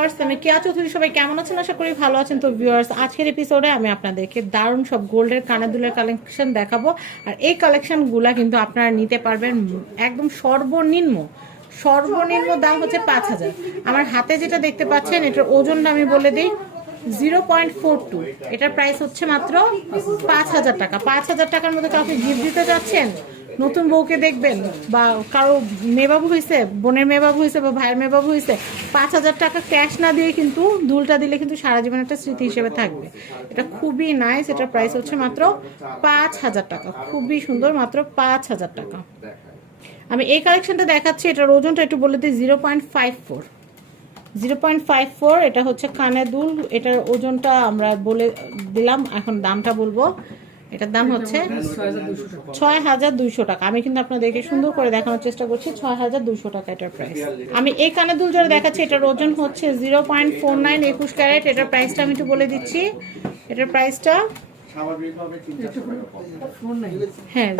Viewers, আমি কেয়া চৌধুরী, সবাই কেমন আছেন? আশা করি ভালো আছেন। তো ভিউয়ার্স, আজকের এপিসোডে আমি আপনাদেরকে দারুণ সব গোল্ডের কানের দুলের কালেকশন দেখাবো। আর এই কালেকশনগুলা কিন্তু আপনারা নিতে পারবেন একদম সর্বনিম্ন সর্বনিম্ন দাম হচ্ছে পাঁচ হাজার। আমার হাতে যেটা দেখতে পাচ্ছেন, এটার ওজনটা আমি বলে দিই, জিরো পয়েন্ট ফোর টু। এটার প্রাইস হচ্ছে মাত্র পাঁচ হাজার টাকা। পাঁচ হাজার টাকার মধ্যে কাউকে গিফট দিতে চাচ্ছেন নতুন বউকে দেখবেন বা কারও মেয়েবাবু হয়েছে বোনের মেয়েবাবু হয়েছে বা ভাইয়ের মেয়েবাবু হয়েছে পাঁচ হাজার টাকা ক্যাশ না দিয়ে কিন্তু দুলটা দিলে কিন্তু সারা জীবন একটা স্মৃতি হিসেবে থাকবে। এটা খুবই নাইস এটার প্রাইস হচ্ছে মাত্র পাঁচ হাজার টাকা। খুবই সুন্দর, মাত্র পাঁচ হাজার টাকা। আমি এই কালেকশনটা দেখাচ্ছি, এটার ওজনটা একটু বলে দিই zero point five four zero point five four এটা হচ্ছে কানের দুল, এটার ওজনটা আমরা বলে দিলাম, এখন দামটা বলব। এটার দাম হচ্ছে ছয় হাজার দুইশো টাকা। আমি কিন্তু আপনাদেরকে সুন্দর করে দেখানোর চেষ্টা করছি ছয় হাজার দুইশো টাকা এটার প্রাইস আমি এই কানের দুল যারা দেখাচ্ছি এটার ওজন হচ্ছে জিরো পয়েন্ট ফোর নাইন একুশ ক্যারেট। এটার প্রাইসটা আমি একটু বলে দিচ্ছি। এটার প্রাইসটা হ্যাঁ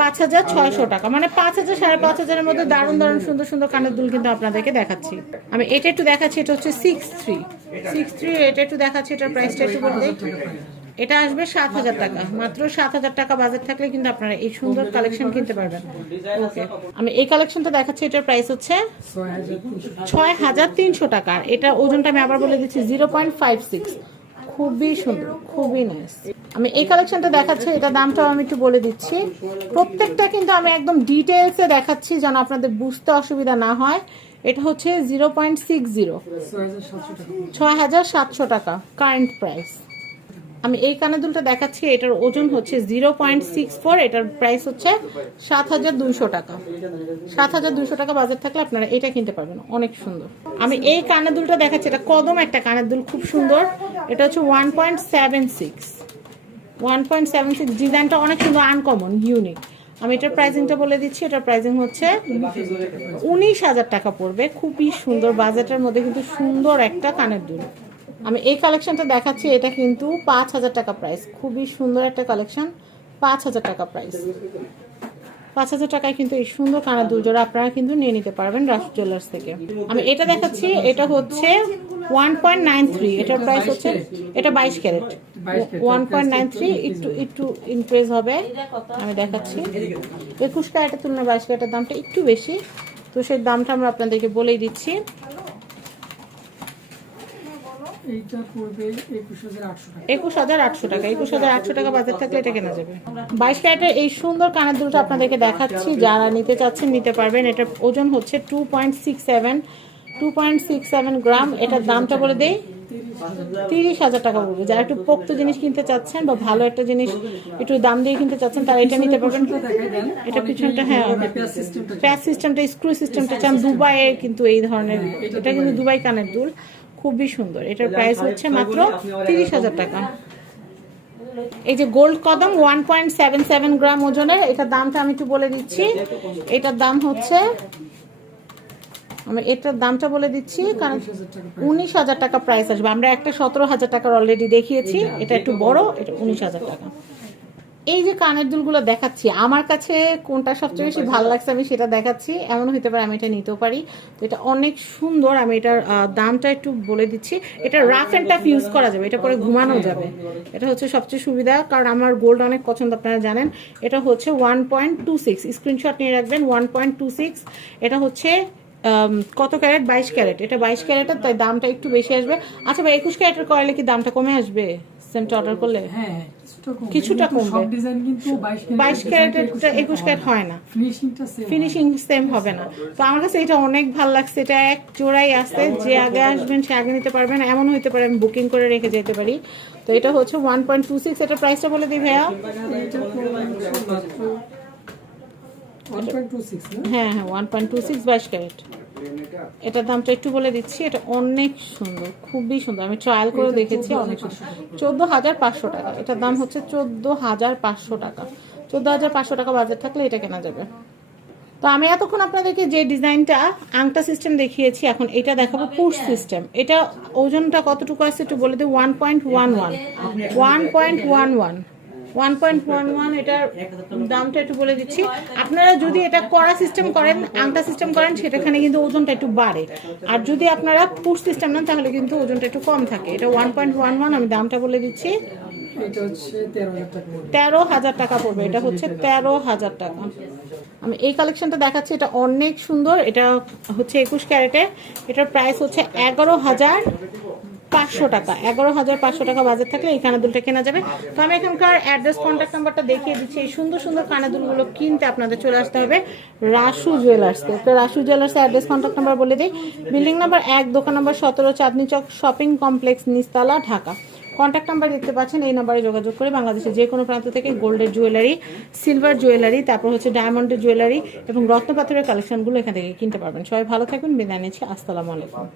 পাঁচ হাজার ছয়শো টাকা। মানে পাঁচ হাজার সাড়ে পাঁচ হাজারের মধ্যে দারুণ দারুণ সুন্দর সুন্দর কানের দুল কিন্তু আপনাদেরকে দেখাচ্ছি। আমি এটা একটু দেখাচ্ছি এটা হচ্ছে সিক্স থ্রি সিক্স থ্রি এটা একটু দেখাচ্ছি এটার প্রাইসটা একটু বলে এটা আসবে সাত হাজার টাকা। মাত্র সাত হাজার টাকা বাজেট থাকলে কিন্তু আপনারা এই সুন্দর কালেকশন কিনতে পারবেন। ওকে আমি এই কালেকশনটা দেখাচ্ছি এটার প্রাইস হচ্ছে ছয় হাজার তিনশো টাকা। এটা ওজনটা আমি আবার বলে দিচ্ছি জিরো পয়েন্ট ফাইভ সিক্স খুবই সুন্দর খুবই নাইস আমি এই কালেকশনটা দেখাচ্ছি এটা দামটাও আমি একটু বলে দিচ্ছি। প্রত্যেকটা কিন্তু আমি একদম ডিটেলসে দেখাচ্ছি যেন আপনাদের বুঝতে অসুবিধা না হয়। এটা হচ্ছে জিরো পয়েন্ট সিক্স জিরো ছয় হাজার সাতশো টাকা। কারেন্ট প্রাইস আমি এই কানের দুলটা দেখাচ্ছি, এটার ওজন হচ্ছে জিরো পয়েন্ট সিক্স ফোর এটার প্রাইস হচ্ছে সাত হাজার দুইশো টাকা। সাত হাজার দুইশো টাকা বাজার থাকলে আপনারা এটা কিনতে পারবেন, অনেক সুন্দর। আমি এই কানের দুলটা দেখাচ্ছি, এটা কদম একটা কানের দুল, খুব সুন্দর। এটা হচ্ছে one point seven six one point seven six ডিজাইনটা অনেক সুন্দর আনকমন ইউনিক আমি এটার প্রাইসিংটা বলে দিচ্ছি, এটার প্রাইসিং হচ্ছে উনিশ হাজার টাকা পড়বে। খুবই সুন্দর, বাজেটের মধ্যে কিন্তু সুন্দর একটা কানের দুল। আমি এই কালেকশনটা দেখাচ্ছি, এটা কিন্তু পাঁচ হাজার টাকা প্রাইস খুবই সুন্দর একটা কালেকশন, পাঁচ হাজার টাকা প্রাইস পাঁচ হাজার টাকায় কিন্তু এই সুন্দর কানা দুল জোড়া আপনারা কিন্তু নিয়ে নিতে পারবেন রাস জুয়েলার্স থেকে। আমি এটা দেখাচ্ছি, এটা হচ্ছে ওয়ান পয়েন্ট নাইন থ্রি এটার প্রাইস হচ্ছে, এটা বাইশ carat. One point nine three একটু একটু ইনক্রিজ হবে। আমি দেখাচ্ছি, একুশ ক্যারেটের তুলনায় বাইশ ক্যারেটের দামটা একটু বেশি। তো সেই দামটা আমরা আপনাদেরকে বলেই দিচ্ছি। এইটা পড়বে একুশ হাজার আটশো টাকা। একুশ হাজার আটশো টাকা একুশ হাজার আটশো টাকা বাজার থাকলে এটা কেনা যাবে। বাইশ ক্যারেটের এই সুন্দর কানের দুলটা আপনাদেরকে দেখাচ্ছি যারা নিতে চাচ্ছেন নিতে পারবেন। এটার ওজন হচ্ছে two point six seven two point six seven gram. এটার দামটা বলে দেই তিরিশ হাজার টাকা পড়বে। যারা একটু পোক্ত জিনিস কিনতে চাচ্ছেন বা ভালো একটা জিনিস একটু দাম দিয়ে কিনতে চাচ্ছেন তারা এটা নিতে পারবেন। এটা পিছনটা হ্যাঁ প্যাচ সিস্টেমটা স্ক্রু সিস্টেমটা চান দুবাইয়ে কিন্তু এই ধরনের এটা কিন্তু দুবাই কানের দুল। খুবই সুন্দর। এটার প্রাইস হচ্ছে মাত্র তিরিশ হাজার টাকা। এই যে গোল্ড কদম one point seven seven gram ওজনের এটার দামটা আমি একটু বলে দিচ্ছি। এটার দাম হচ্ছে আমি এটার দামটা বলে দিচ্ছি কারণ উনিশ হাজার টাকা প্রাইস আসবে। আমরা একটা সতেরো হাজার টাকার অলরেডি দেখিয়েছি এটা একটু বড় এটা উনিশ হাজার টাকা। এই যে কানের দুলগুলো দেখাচ্ছি আমার কাছে কোনটা সবচেয়ে বেশি ভালো লাগছে আমি সেটা দেখাচ্ছি। এমন হতে পারে আমি এটা নিতেও পারি। তো এটা অনেক সুন্দর আমি এটার দামটা একটু বলে দিচ্ছি। এটা রাফ অ্যান্ড টাফ ইউজ করা যাবে এটা পরে ঘুমানো যাবে। এটা হচ্ছে সবচেয়ে সুবিধা কারণ আমার গোল্ড অনেক পছন্দ আপনারা জানেন। এটা হচ্ছে one point two six screenshot নিয়ে রাখবেন ওয়ান পয়েন্ট টু সিক্স এটা হচ্ছে কত ক্যারেট? বাইশ ক্যারেট। এটা বাইশ ক্যারেটের তাই দামটা একটু বেশি আসবে। আচ্ছা ভাই একুশ ক্যারেটের করলে কি দামটা কমে আসবে? সেমটা অর্ডার করলে? হ্যাঁ কিছুটা কমবে। সব ডিজাইন কিন্তু ক্যারেট হয় না। ফিনিশিংটা সেম ফিনিশিং সেম হবে না। তো আমার কাছে এটা অনেক ভালো লাগছে। এটা এক জোড়াই আসছে যে আগে আসবেন সে আগে নিতে পারবেন। এমন হতে পারে আমি বুকিং করে রেখে যেতে পারি। তো এটা হচ্ছে ওয়ান পয়েন্ট টু সিক্স এটা প্রাইসটা বলে দিই ভাইয়া। হ্যাঁ হ্যাঁ ওয়ান পয়েন্ট টু সিক্স বাইশ ক্যারেট। এটার দামটা একটু বলে দিচ্ছি এটা অনেক সুন্দর খুবই সুন্দর। আমি ট্রায়াল করে দেখেছি অনেক সুন্দর। চোদ্দ হাজার পাঁচশো টাকা এটার দাম হচ্ছে চোদ্দ হাজার পাঁচশো টাকা। চোদ্দ হাজার পাঁচশো টাকা বাজার থাকলে এটা কেনা যাবে। তো আমি এতক্ষণ আপনাদেরকে যে ডিজাইনটা আংটা সিস্টেম দেখিয়েছি এখন এটা দেখাবো পুশ সিস্টেম এটা ওজনটা কতটুকু আছে একটু বলে দিই one point one one one point one one one point one one এটার দামটা একটু বলে দিচ্ছি। আপনারা যদি এটা করা সিস্টেম করেন আংটা সিস্টেম করেন সেটাখানে কিন্তু ওজনটা একটু বাড়ে। আর যদি আপনারা পুশ সিস্টেম নেন তাহলে কিন্তু ওজনটা একটু কম থাকে। এটা ওয়ান পয়েন্ট ওয়ান ওয়ান আমি দামটা বলে দিচ্ছি। তেরো হাজার টাকা পড়বে। এটা হচ্ছে তেরো হাজার টাকা। আমি এই কালেকশনটা দেখাচ্ছি। এটা অনেক সুন্দর। এটা হচ্ছে একুশ ক্যারেটে। এটার প্রাইস হচ্ছে এগারো হাজার পাঁচশো টাকা। এগারো হাজার পাঁচশো টাকা বাজার থাকলে এই কানাদুলটা কেনা যাবে। তো আমি এখানকার অ্যাড্রেস কন্ট্যাক্ট নাম্বারটা দেখিয়ে দিচ্ছি। এই সুন্দর সুন্দর কানাদুলগুলো কিনতে আপনাদের চলে আসতে হবে রাসু জুয়েলার্সকে তো রাসু জুয়েলার্সের অ্যাড্রেস কন্ট্যাক্ট নাম্বার বলে দিই। বিল্ডিং নাম্বার এক, দোকান নাম্বার সতেরো, চাঁদনি চক শপিং কমপ্লেক্স নিস্তালা, ঢাকা। কন্ট্যাক্ট নাম্বার দেখতে পাচ্ছেন, এই নাম্বারে যোগাযোগ করে বাংলাদেশের যে কোনো প্রান্ত থেকে গোল্ডের জুয়েলারি সিলভার জুয়েলারি তারপর হচ্ছে ডায়মন্ডের জুয়েলারি এবং রত্নপাথরের কালেকশনগুলো এখান থেকে কিনতে পারবেন। সবাই ভালো থাকবেন, বিদায় নিচ্ছি। আসসালামু আলাইকুম।